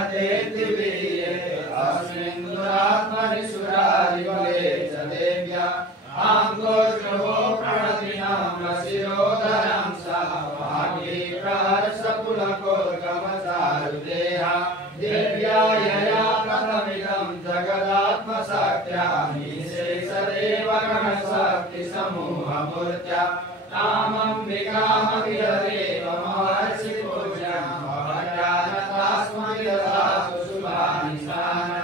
निहते दिवीये अस्मिन् दुरात्मनि सुरारिवले च देव्या आङ्गोष्ठवो प्रणतिनां रसिरोदरां सा भागीप्रहर्षकुलकोद्गमचारुदेहा दिव्या यया प्रथमिदं जगदात्मसाख्या निःशेषदेव गणशक्तिसमूहमूर्त्या तामम्बिकामखिलदेव महर्षि पूज्यां भवज्ञानतास्मै ददातु शुभानि साना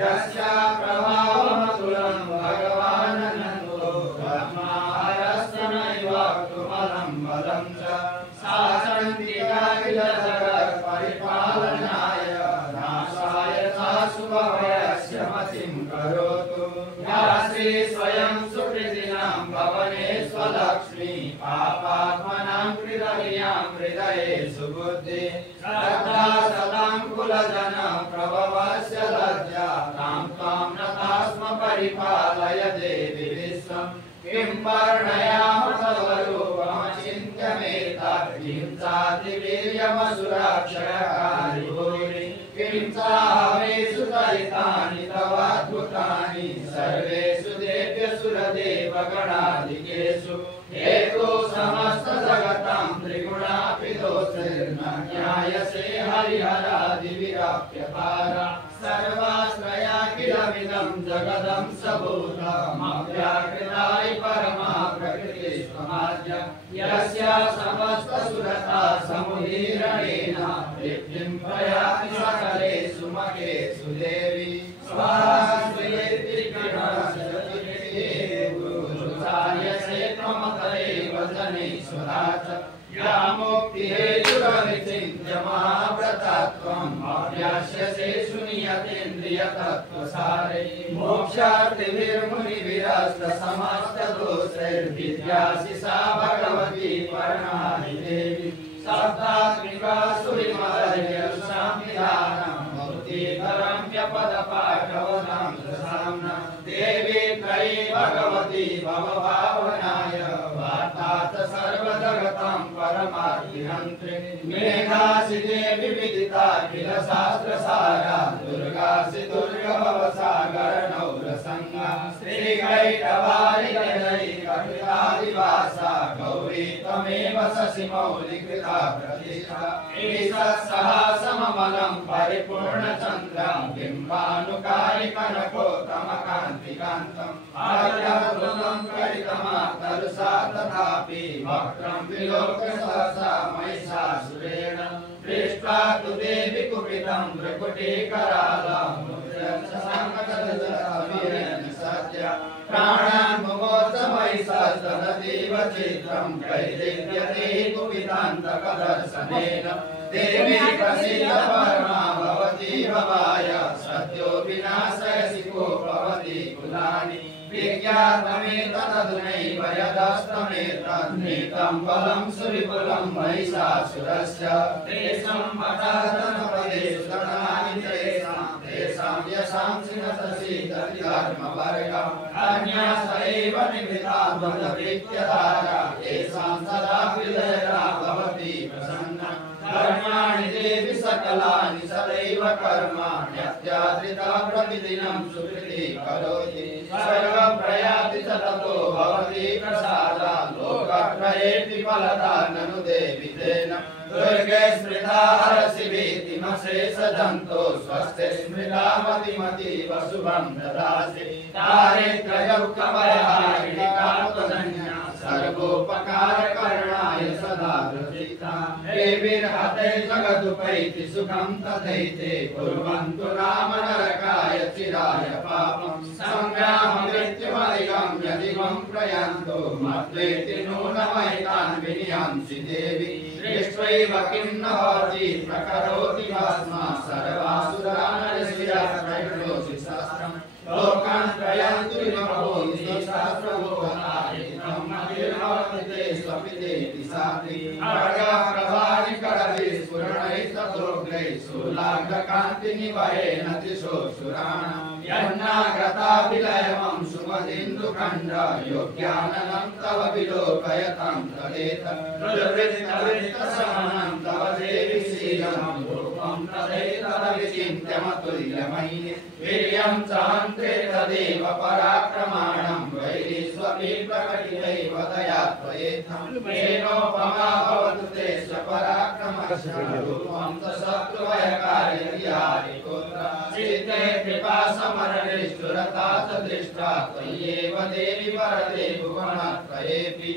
यस्या प्रभावमतुलं भगवानन्दो ब्रह्माहरस्तनैवाक्तुमलं बलं च सा चण्डिका किल जगत्परिपालनाय नाशाय सा शुभभयस्य मतिं करोतु या श्री स्वयं सुकृतिनां भवने स्वलक्ष्मी पापात्मनां कृतज्ञां हृदये सुबुद्धि श्रद्धा सदां कुलजन प्रभवस्य लज्जा तां त्वां नता स्म परिपालय देवि विश्वं किं वर्णयाम तव रूपमचिन्त्यमेतत् किं चातिवीर्यमसुराक्षयकारि भूरि किं चाहवेषु तरितानि तवाद्भुतानि सर्वेषु देव्यसुरदेवगणाधिकेषु हेतो समस्तजगतां त्रिगुणापितोऽस्तिर्न ज्ञायसे हरिहरादिविराप्यपारा सर्वाश्रया किलमिदं जगदं सबूतमव्याकृताय परमा प्रकृतिस्त्वमाद्य यस्या समस्तसुरता समुदीरणेन तृप्तिं प्रयाति सकलेषु मखेषु देवी स्वाहास्त्वयेति गुरुचार्यसे त्वमतये वचनेश्वरा च या मुक्तिहेतुरविचिन्त्य महाव्रतात्वम् अभ्यास्यसे सुनियतेन्द्रियतत्त्वसारे मोक्षार्थिभिर्मुनिभिरस्तसमस्तदोषैर्विद्यासि सा भगवती परमादि देवी सप्ताग्निवासुरिमलयसाम्निधानम् मूर्तिधरं व्यपदपाठवदां साम्ना देवी त्रयी भगवती भवभावनाय वार्तात् सर्वजगतां परमार्थिहन्त्री मेधासि देवी विदिता किल शास्त्रसारा दुर्गासि दुर्गभवसागरनौरसंगा श्रीकैटवारिजनयी कपिलादिवासा गौरी त्वमेव शशिमौलिकृता प्रतिष्ठा ईशत्सहासममलं परिपूर्णचन्द्रं बिम्बानुकारि कनकोत्तमकान्तिकान्तम् आर्यावृतं करितमातरुषा तथापि वक्त्रं विलोक्य सहसा महिषासुरेण दृष्ट्वा तु देवि कुपितं भ्रुकुटीकरालं प्राणान् मुमोच महिषास्तदतीव चित्रं कैदिव्यते कुपितान्तकदर्शनेन देवी प्रसीद परमा भवती भवाय सद्यो विनाशयसि को भवति कुलानि विज्ञातमेतदधुनैव यदस्तमेतन्नीतं बलं सुविपुलं महिषासुरस्य तेषां पदादनपदेशुतनानि तेषां यशां धर्मवर्गम् अन्यास एव निवृत्ता बलवीत्यधारा तेषां सदा विजयता भवति प्रसन्ना कर्माणि देवि सकलानि सदैव कर्माण्यत्यादृता प्रतिदिनं सुकृति करोति सर्वं प्रयाति च ततो भवति प्रसादा लोकत्रयेऽपि फलदा ननु देवि तेन दुर्गे स्मृता हरसि भीतिमशेषजन्तो स्वस्ति स्मृता मतिमतीव शुभं ददासि दारिद्र्यदुःखभयहारिणि कामधन्या सर्वोपकारकरणाय सदा प्रतीता देवीर्हते जगदुपैति सुखं तथैते कुर्वन्तु नाम नरकाय चिराय पापं संग्राममृत्युमधिकं यदिमं प्रयान्तो मत्वेति नूनमहितान् विनियांसि देवी दृष्ट्वैव किं न भवति प्रकरोति भस्मा सर्वासुरानरसिरत्रयोषि सहस्रम् लोकान् त्रयन्तु विभवन्ति सहस्रभुवनायितं मतिर्भवति ते स्वपितेति साति खड्गप्रभानि करभिस्फुरणैस्ततोग्रैः शूलाग्रकान्तिनिभयेन दिशोऽसुराणाम् यन्नागताभिलयमं सुमदिन्दुखण्ड योग्याननं तव विलोकयतं तदेतद् तव देवि शीलं रूपं तदैतदविचित्रं नित्यमतुल्यमयि वीर्यं सहन्ते तदेव पराक्रमाणं वैरिष्वपि प्रकटितैव दया त्वयेथं येनोपमा भवतु ते पराक्रमस्य रूपं शत्रुभयकार्यरिहारिपुत्र चित्ते कृपा समरणेश्वरता च दृष्टा त्वय्येव देवि वरदे भुवनत्रयेऽपि